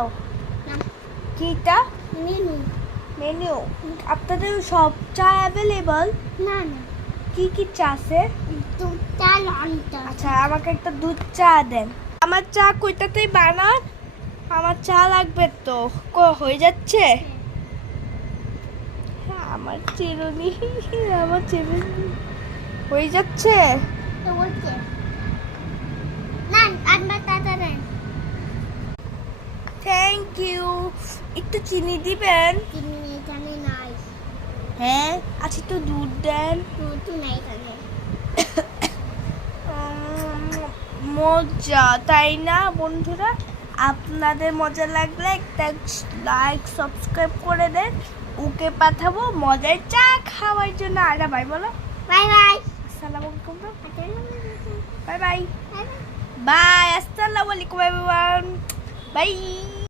দাও না কিটা মেনু মেনু আপনাদের সব চা অ্যাভেলেবল না না কি কি চা আছে দুটা লন্টা আচ্ছা আমাকে একটা দুধ চা দেন আমার চা কইটাতেই বানান আমার চা লাগবে তো হয়ে যাচ্ছে হ্যাঁ আমার চিরুনি আমার চিরুনি হয়ে যাচ্ছে তো বলছে না আনবার টাটা দেন থ্যাংক ইউ একটু চিনি দিবেন চিনি এখানে নাই হ্যাঁ আচ্ছা একটু দুধ দেন দুধ নাই এখানে মজা তাই না বন্ধুরা আপনাদের মজা লাগলে একটা লাইক সাবস্ক্রাইব করে দেন ওকে পাঠাবো মজার চা খাওয়ার জন্য আরে ভাই বলো বাই বাই আসসালামু আলাইকুম বাই বাই বাই বাই আসসালামু আলাইকুম এভরিওয়ান বাই